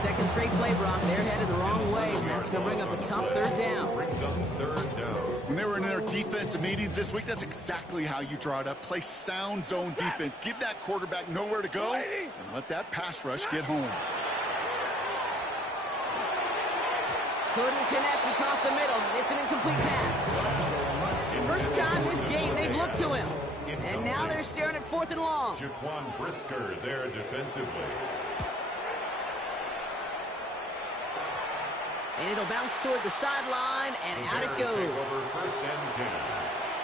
second straight play, Brock. They're headed the wrong way, and that's going to bring up a tough third down. Brings up third down. When they were in their defensive meetings this week, that's exactly how you draw it up. Play sound zone defense. Give that quarterback nowhere to go, and let that pass rush get home. Couldn't connect across the middle. It's an incomplete pass. First time this game they've looked to him. And now they're staring at 4th and long. Jaquan Brisker there defensively. And it'll bounce toward the sideline, and out it goes. Take over 1st and 10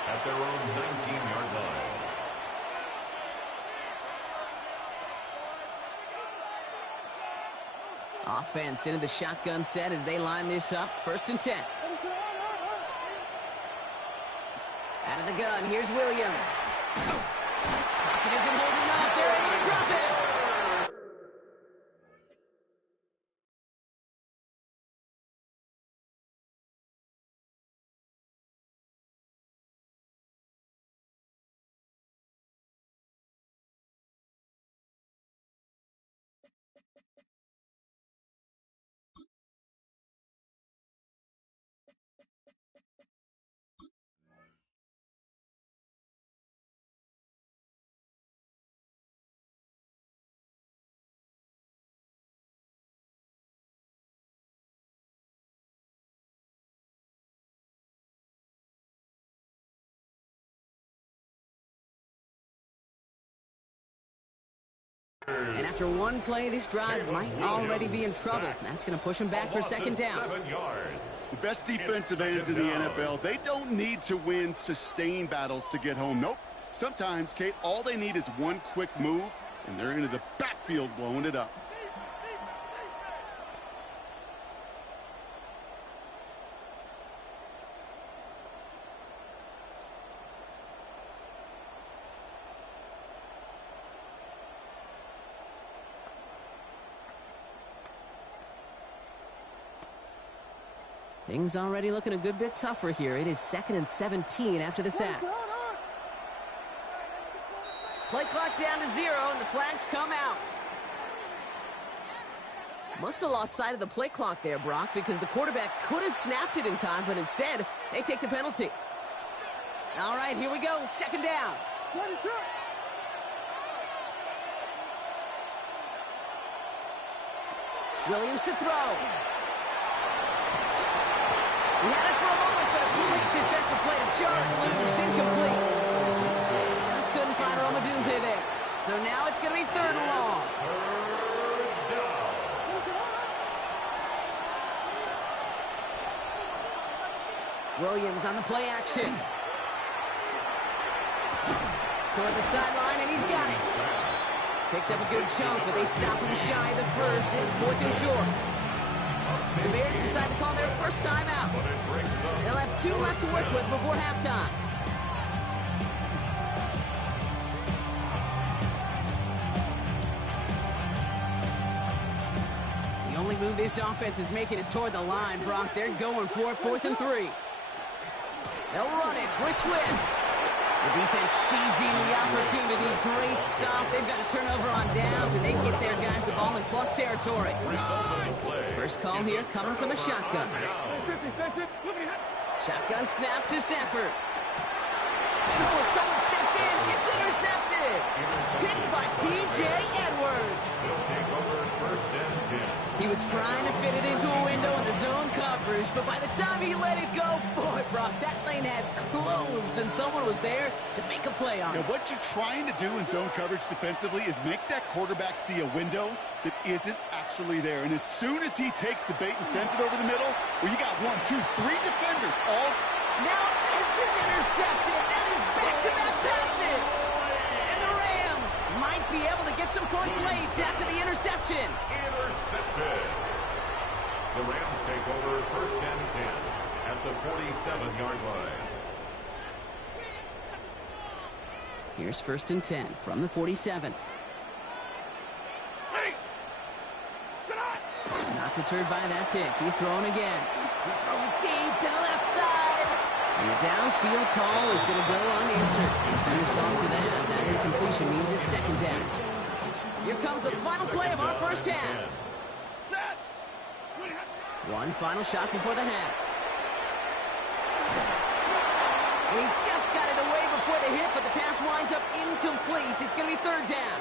at their own 19-yard line. Offense into the shotgun set as they line this up. 1st and 10. Out of the gun, here's Williams. Pocket isn't holding up. They're able to drop it. And after one play, this drive might already be in trouble. That's going to push him back for 2nd down. 7 yards. The best defensive ends in the NFL, they don't need to win sustained battles to get home. Nope. Sometimes, Kate, all they need is one quick move, and they're into the backfield blowing it up. Things already looking a good bit tougher here. It is 2nd and 17 after the sack. Play clock down to 0, and the flags come out. Must have lost sight of the play clock there, Brock, because the quarterback could have snapped it in time, but instead, they take the penalty. All right, here we go. 2nd down. Williams to throw. He had it for a moment, but a great defensive play to jar it loose. Incomplete. Just couldn't find Romadunze there. So now it's going to be 3rd and long. Williams on the play action. Toward the sideline, and he's got it. Picked up a good chunk, but they stop him shy of the first. It's 4th and short. The Bears decide to call their first timeout. They'll have 2 left to work with before halftime. The only move this offense is making is toward the line, Brock. They're going for it, 4th and 3. They'll run it with Swift. The defense seizing the opportunity. Great stop. They've got a turnover on downs, and they get their guys the ball in plus territory. First call here coming from the shotgun. Shotgun snap to Sanford. Oh, someone stepped in. It's intercepted. Picked by T.J. Edwards. They'll take over 1st and 10. He was trying to fit it into a window in the zone coverage, but by the time he let it go, boy, Brock, that lane had closed, and someone was there to make a play on it. Now, what you're trying to do in zone coverage defensively is make that quarterback see a window that isn't actually there. And as soon as he takes the bait and sends it over the middle, well, you got 1, 2, 3 defenders all. Now this is intercepted. That is back-to-back passes. And the Rams might be able to get some points late after the interception. Intercepted. The Rams take over 1st and 10 at the 47-yard line. Here's 1st and 10 from the 47. Not deterred by that pick. He's throwing again. He's throwing deep to the left side. And the downfield call is going to go unanswered. Defender saw to that. That incompletion means it's 2nd down. Here comes the final play of our first half. One final shot before the half. And he just got it away before the hit, but the pass winds up incomplete. It's going to be third down.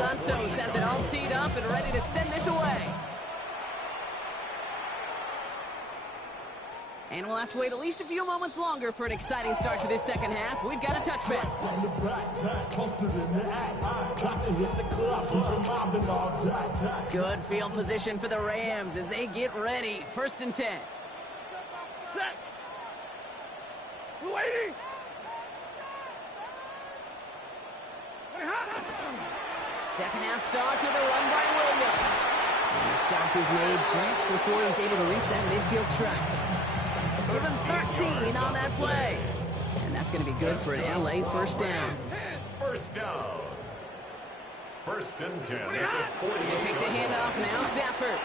Santos has it all teed up and ready to send this away. And we'll have to wait at least a few moments longer for an exciting start to this second half. We've got a touchback. Good field position for the Rams as they get ready. 1st and 10. Second half starts with a run by Williams. And the stop is made just before he's able to reach that midfield strike. Give him 13 on that play. And that's going to be good for an LA first down. First down. 1st and 10 at the 40. Take the handoff now, Stafford.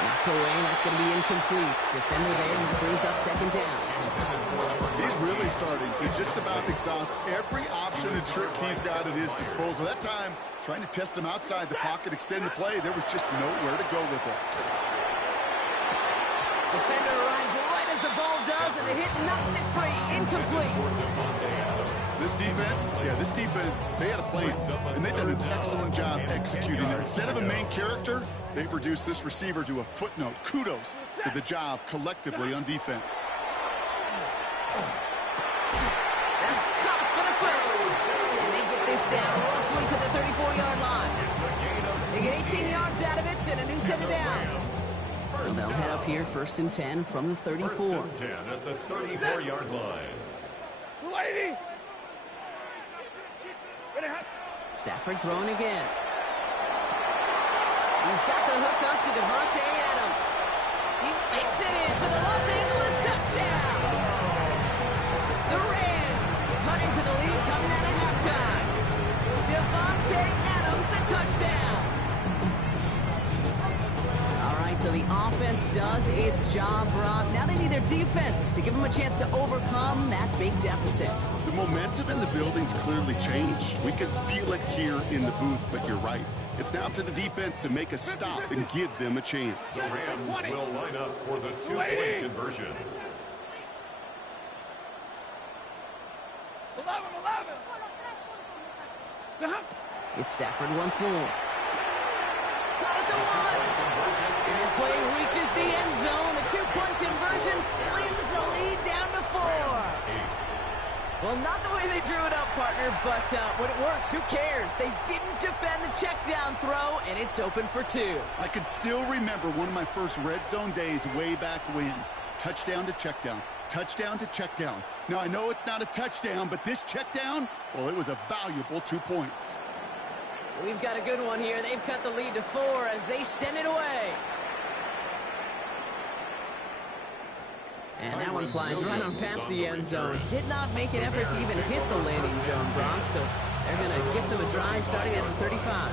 Knocked away, that's going to be incomplete. Defender there, and brings up 2nd down. He's really starting to just about exhaust every option and trick he's got at his disposal. That time, trying to test him outside the pocket, extend the play, there was just nowhere to go with it. Defender arrives right as the ball does, and the hit knocks it free. Incomplete. This defense, they had a plan, and they've done an excellent job executing it. Instead of a main character, they've reduced this receiver to a footnote. Kudos to the job collectively on defense. That's caught for the first. And they get this down roughly to the 34-yard line. They get 18 yards out of it and a new set of downs. So they'll head up here 1st and 10 from the 34. 1st and 10 at the 34-yard line. Stafford throwing again. He's got the hook up to Devontae Adams. He makes it in for the Los Angeles touchdown. The Rams cut into the lead coming out of halftime. Devontae Adams, the touchdown. All right, so the offense does its job, Brock. Now they need their defense to give them a chance to overcome that big deficit. The momentum in the building's clearly changed. We can feel it here in the booth, but you're right. It's now to the defense to make a stop and give them a chance. The Rams will line up for the 2-point conversion. 11. It's Stafford once more. Got it to 1. And the play reaches the end zone. The 2-point conversion slims the lead down to 4. Well, not the way they drew it up, partner, but when it works, who cares? They didn't defend the check down throw, and it's open for 2. I can still remember one of my first red zone days way back when. Touchdown to check down. Touchdown to check down. Now, I know it's not a touchdown, but this check down, well, it was a valuable 2 points. We've got a good one here. They've cut the lead to 4 as they send it away. And that one flies right on past the end zone. Did not make an effort to even hit the landing zone, Brock. So they're going to gift him a drive starting at the 35.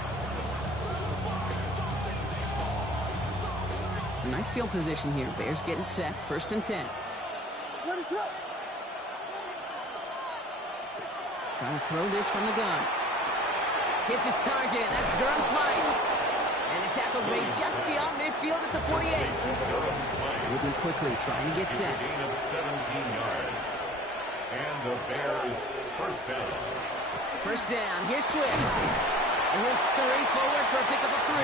Some nice field position here. Bears getting set. 1st and 10. Trying to throw this from the gun. Hits his target. That's Durham Smythe. And the tackle's made just beyond midfield at the 48. Moving quickly, trying to get set. A gain of 17 yards. And the Bears first down. First down. Here's Swift. And he'll scurry forward for a pickup of 3.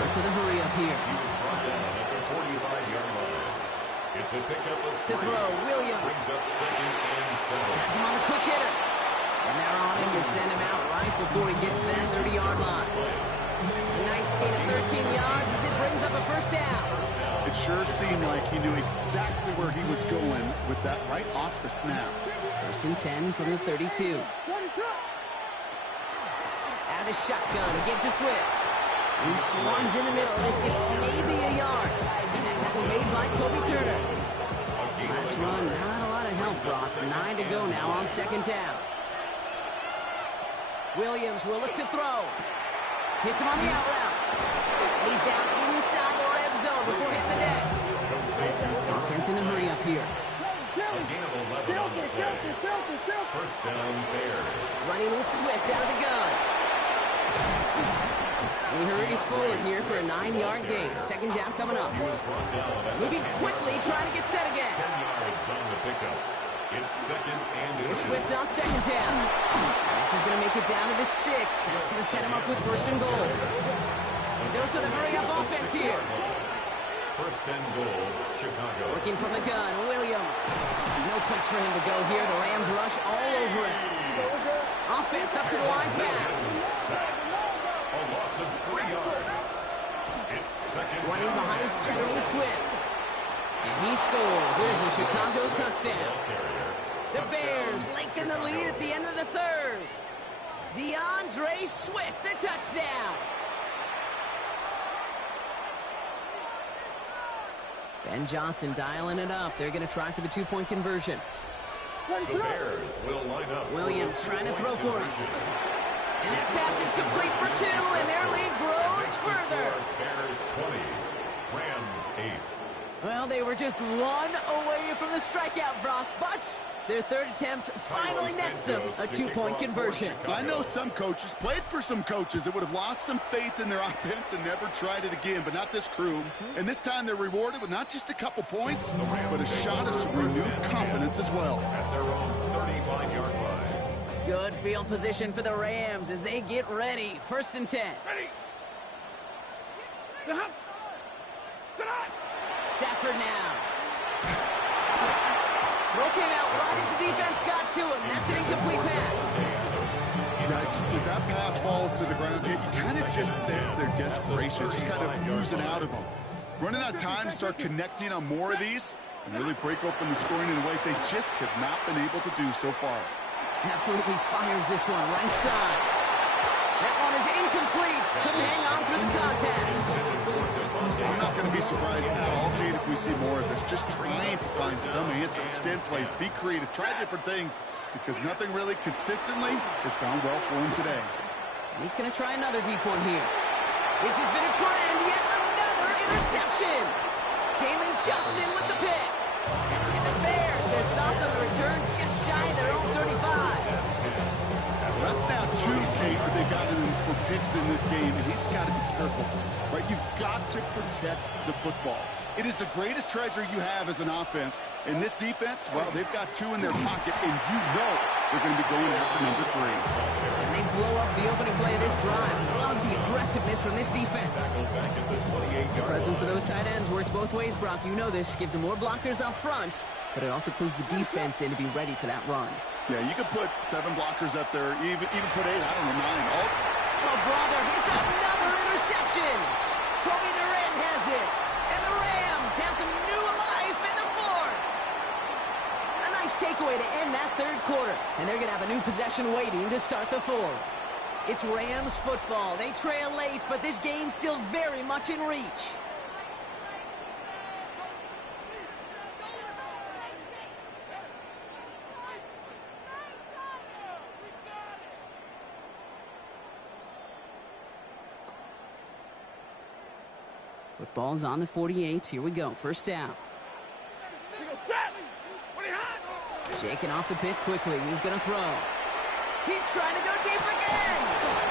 Goes to the hurry up here. He was brought down at the 45-yard line. It's a pickup of 3. To throw, Williams. Brings up 2nd and 7. Has him on the quick hitter. And they're on him to send him out right before he gets to that 30-yard line. A nice gain of 13 yards as it brings up a first down. It sure seemed like he knew exactly where he was going with that right off the snap. 1st and 10 from the 32. Out of the shotgun, again to Swift. He swarms in the middle. This gets maybe a yard. And that tackle made by Kobe Turner. Last run, not a lot of help, Brock. 9 to go now on 2nd down. Williams will look to throw. Hits him on the out route. He's down inside the red zone before hitting the deck. in a hurry up here. A gain of 11 on the play. First down, Bears. Running with Swift out of the gun. He hurries forward here for a 9-yard gain. Second down coming up. Moving quickly, trying to get set again. 10 yards on the pickup. It's second and Here's Swift on second down. This is going to make it down to the 6. That's going to set him up with first and goal. Dose of the hurry-up offense here. First and goal, Chicago. Working from the gun, Williams. No place for him to go here. The Rams rush all over him. Offense up to the line pass. A loss of 3 yards. It's second Running down behind and center with goal. Swift. And he scores. It is a Chicago touchdown. Carrier. The Bears lengthen the lead at the end of the third. DeAndre Swift, the touchdown. Ben Johnson dialing it up. They're going to try for the 2-point conversion. The Bears will line up. Williams trying to throw for it. And that pass is complete for 2, and their lead grows further. Bears 20, Rams 8. Well, they were just 1 away from the strikeout, Brock, but their third attempt finally nets them a 2-point conversion. I know some coaches, played for some coaches that would have lost some faith in their offense and never tried it again, but not this crew. And this time they're rewarded with not just a couple points, but a shot of some renewed confidence as well. At their own 35-yard line. Good field position for the Rams as they get ready. First and 10. Stafford now. Throw came out right as the defense got to him. That's an incomplete pass. Yikes, as that pass falls to the ground, you kind of just sense their desperation, just kind of oozing out of them. Running out of time to start connecting on more of these and really break open the scoring in a way they just have not been able to do so far. Absolutely fires this one right side. That one is incomplete. Couldn't hang on through the contact. I'm not going to be surprised at all, Kate, if we see more of this. Just trying to find some answer, extend plays, be creative, try different things, because nothing really consistently has gone well for him today. And he's going to try another deep one here. This has been a trend. Yet another interception. Jalen Johnson with the pick. And the Bears are stopped on the return just shy of their own 35. Well, that's now 2, Kate, that they've gotten for picks in this game, and he's got to be careful. Right? You've got to protect the football. It is the greatest treasure you have as an offense. And this defense, well, they've got 2 in their pocket, and you know they're going to be going after number 3. And they blow up the opening play of this drive. Love the aggressiveness from this defense. The presence of those tight ends works both ways, Brock. You know this. Gives them more blockers up front, but it also clues the defense in to be ready for that run. Yeah, you could put 7 blockers up there, even put 8, I don't know, 9. Oh, brother, it's another interception. Kobe Durant has it. And the Rams have some new life in the fourth. A nice takeaway to end that third quarter. And they're going to have a new possession waiting to start the fourth. It's Rams football. They trail late, but this game's still very much in reach. Football's on the 48. Here we go. First down. Shaking off the pick quickly. He's going to throw. He's trying to go deep again.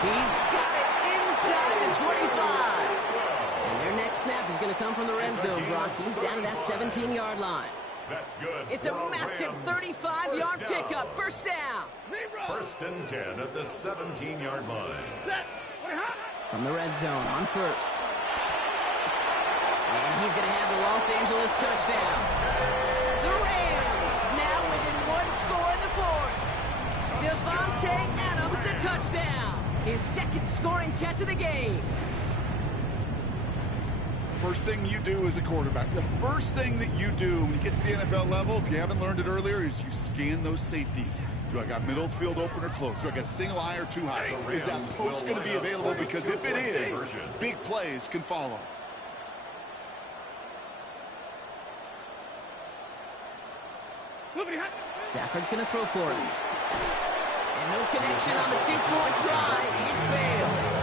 He's got it inside the 25. And their next snap is going to come from the red zone, Brock. He's down to that 17-yard line. That's good. It's a massive 35-yard pickup. First down. First and 10 at the 17-yard line. From the red zone on first. And he's going to have the Los Angeles touchdown. The Rams now within 1 score in the fourth. Devontae Adams, the touchdown. His second scoring catch of the game. First thing you do as a quarterback, the first thing that you do when you get to the NFL level, if you haven't learned it earlier, is you scan those safeties. Do I got middle field open or close? Do I got a single high or 2 high? Is that post going to be available? Because if it is, big plays can follow. Stafford's going to throw for him. And no connection on the 2-point try. It fails.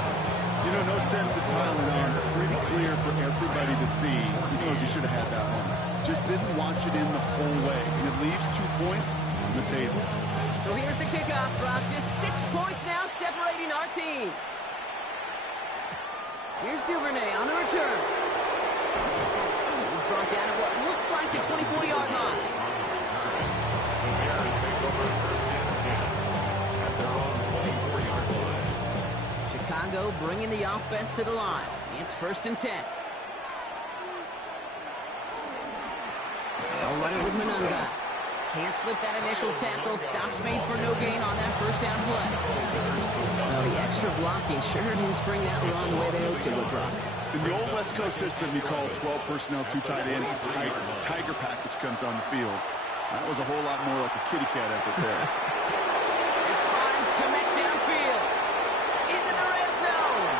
You know, no sense in piling on. Pretty clear for everybody to see. He knows he should have had that one. just didn't watch it in the whole way, and it leaves 2 points on the table. So here's the kickoff, Brock. Just 6 points now separating our teams. Here's Duvernay on the return. He's brought down at what looks like the 24-yard line. The Bears take over first and 10 at their own 24-yard line. Chicago bringing the offense to the line. It's first and 10. They'll run it with Monunga. Can't slip that initial tackle. Stops made for no gain on that first down play. Well, the extra blocking sure didn't spring that run the way they hoped it would, Brock. In the old West Coast system, you call 12 personnel, 2 tight ends, tiger package comes on the field. That was a whole lot more like a kitty cat effort there. It finds Komet downfield. Into the red zone.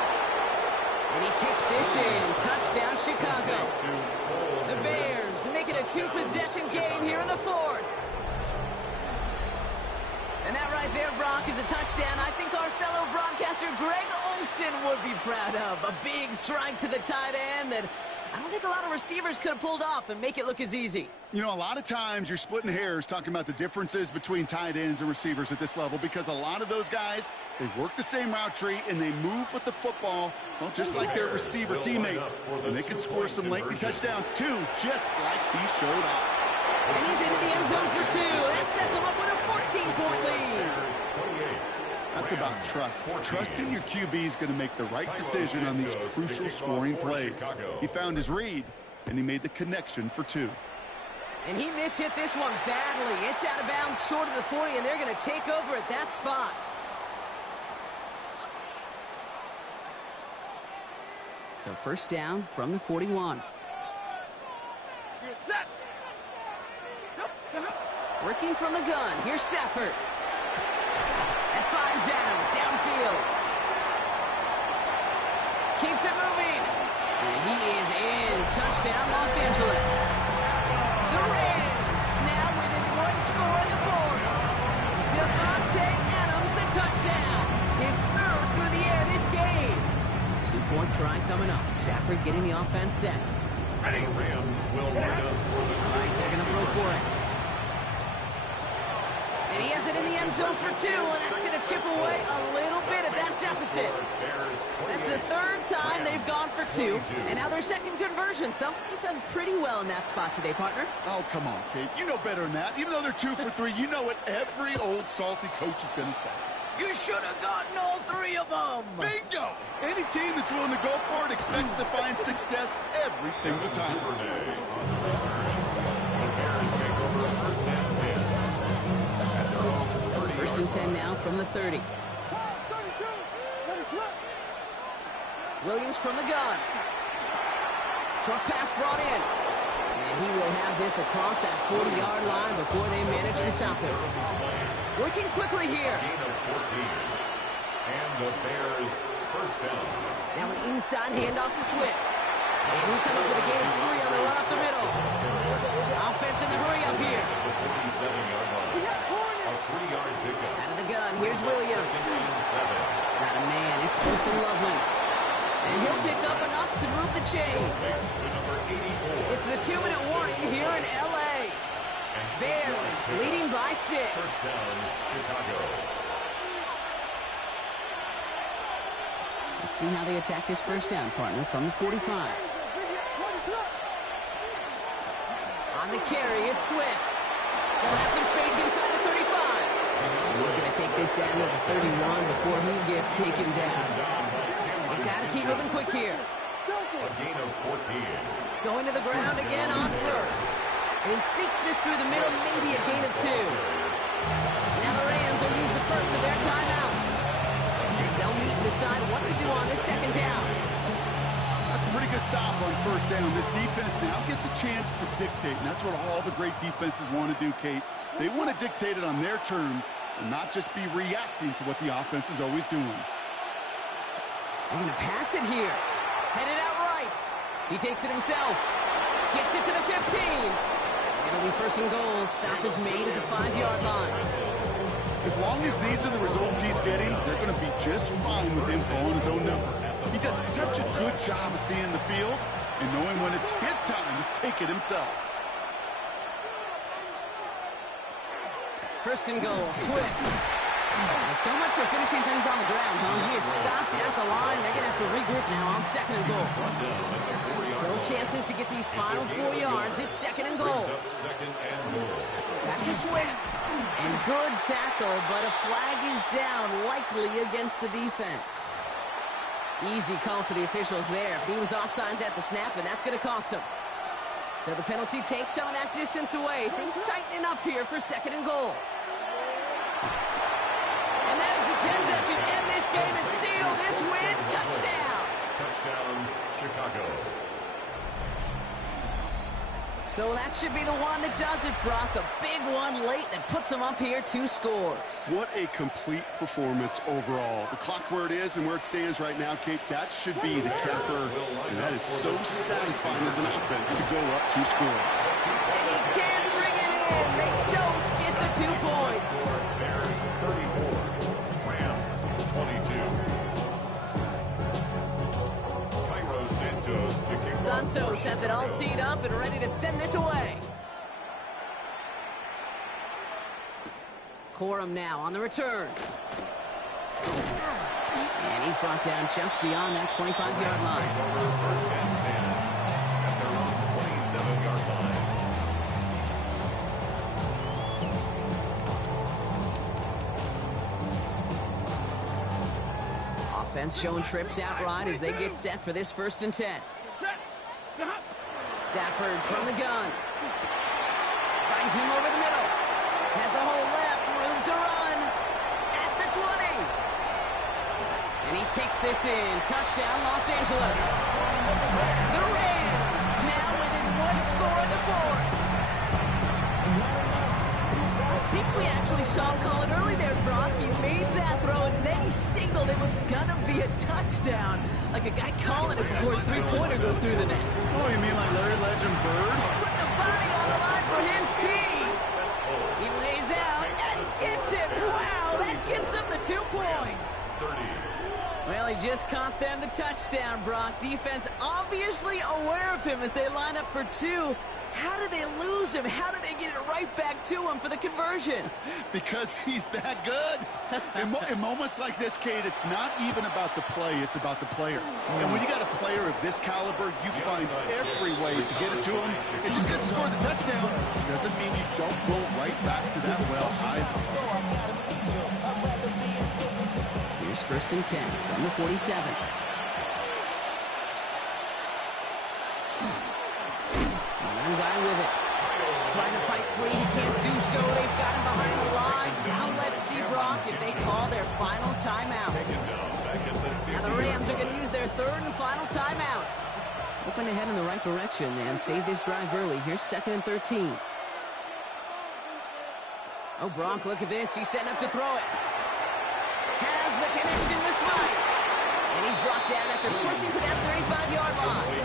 And he takes this in. Touchdown, Chicago. The Bears make it a 2-possession game here in the 4th. And that right there, Brock, is a touchdown I think our fellow broadcaster Greg Olsen would be proud of. A big strike to the tight end that I don't think a lot of receivers could have pulled off and make it look as easy. You know, a lot of times you're splitting hairs talking about the differences between tight ends and receivers at this level because a lot of those guys, they work the same route tree and they move with the football, well, just like their receiver teammates. And they can score some lengthy touchdowns, too, just like he showed off. And he's into the end zone for 2. That sets him up with a 14-point lead. That's about trust. Trusting your QB is going to make the right decision on these crucial scoring plays. He found his read, and he made the connection for 2. And he mishit this one badly. It's out of bounds short of the 40, and they're going to take over at that spot. So first down from the 41. Working from the gun. Here's Stafford. That finds Adams downfield. Keeps it moving. And he is in. Touchdown, Los Angeles. The Rams now within 1 score in the 4th. Devontae Adams, the touchdown. His 3rd through the air this game. 2-point try coming up. Stafford getting the offense set. The Rams will line up for the All right, they're going to throw for it. And he has it in the end zone for 2, and that's going to chip away a little bit at that deficit. That's the 3rd time they've gone for 2, and now their 2nd conversion. So they've done pretty well in that spot today, partner. Oh, come on, Kate. You know better than that. Even though they're 2 for 3, you know what every old salty coach is going to say. You should have gotten all 3 of them. Bingo! Any team that's willing to go for it expects to find success every single time. First and 10 now from the 30. Williams from the gun. Short pass brought in. And he will have this across that 40-yard line before they manage to stop him. Working quickly here. And the Bears first down. Now an inside handoff to Swift. And he'll come up with a gain of 3 on the run up the middle. Offense in the hurry up here. The 47-yard line. A 3-yard pickup. Out of the gun, here's Williams. Got a man, it's Kristen Loveland. And he'll pick up enough to move the chains. It's the 2-minute warning here in L.A. Bears leading by 6. First down, Chicago. Let's see how they attack this first down, partner, from the 45. On the carry, it's Swift. So has some space inside the 35. And he's going to take this down to the 31 before he gets taken down. They've got to keep moving quick here. A gain of 14. Going to the ground again on first. And he sneaks this through the middle, maybe a gain of 2. Now the Rams will use the first of their timeouts. As they'll meet and decide what to do on this 2nd down. That's a pretty good stop on first down. This defense now gets a chance to dictate, and that's what all the great defenses want to do, Kate. They want to dictate it on their terms and not just be reacting to what the offense is always doing. They're going to pass it here. Headed out right. He takes it himself. Gets it to the 15. It'll be first and goal. Stop is made at the 5-yard line. As long as these are the results he's getting, they're going to be just fine with him calling his own number. He does such a good job of seeing the field and knowing when it's his time to take it himself. First and goal, Swift. So much for finishing things on the ground, huh? He is stopped at the line. They're going to have to regroup now on second and goal. Still chances to get these final 4 yards. It's second and goal. Back to Swift. And good tackle, but a flag is down, likely against the defense. Easy call for the officials there. He was offsides at the snap, and that's going to cost him. So the penalty takes some of that distance away. Things tightening up here for second and goal. And that is the 10 that should end this game and seal this win. Touchdown. Touchdown, Chicago. So that should be the one that does it, Brock. A big one late that puts them up here 2 scores. What a complete performance overall. The clock where it is and where it stands right now, Kate, that should be the capper. And that is so satisfying as an offense to go up 2 scores. And he can't bring it in. They don't get the 2 points. Bears 34, Rams 22. Santos has it all teed up and ready to send this away. Corum now on the return. And he's brought down just beyond that 25-yard line. First and 10 at their own 27-yard line. Offense showing trips out right as they get set for this first and 10. Stafford from the gun. Finds him over the middle. Has a hole left. Room to run. At the 20. And he takes this in. Touchdown, Los Angeles. The Rams now within 1 score in the 4th. I think we actually saw him call it early there, Brock. He made that throw, and then he signaled it was going to be a touchdown. Like a guy calling it before his 3-pointer goes through the net. Oh, you mean like Larry Legend Bird? With the body on the line for his team. He lays out and gets it. Wow, that gets him the 2 points. Well, he just caught them the touchdown, Brock. Defense obviously aware of him as they line up for 2. How did they lose him? How did they get it right back to him for the conversion? Because he's that good. In moments like this, Kate, it's not even about the play, it's about the player. And when you got a player of this caliber, you find every way to get it to him. And just because he scored the touchdown doesn't mean you don't go right back to that well either. Here's first and 10 from the 47. One guy with it. Trying to fight free. He can't do so. They've got him behind the line. Now let's see, Brock, if they call their final timeout. Now the Rams are going to use their 3rd and final timeout. Hoping to head in the right direction and save this drive early. Here's 2nd and 13. Oh, Brock, look at this. He's setting up to throw it. Has the connection this night. And he's brought down after pushing to that 35-yard line.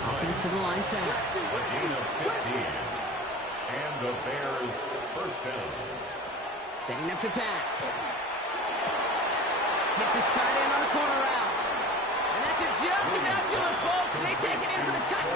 Offense to the line fast. A gain of 15. And the Bears first down. Setting up to pass. Hits his tight end on the corner route. And that should just about do it, folks. They take it in for the touchdown.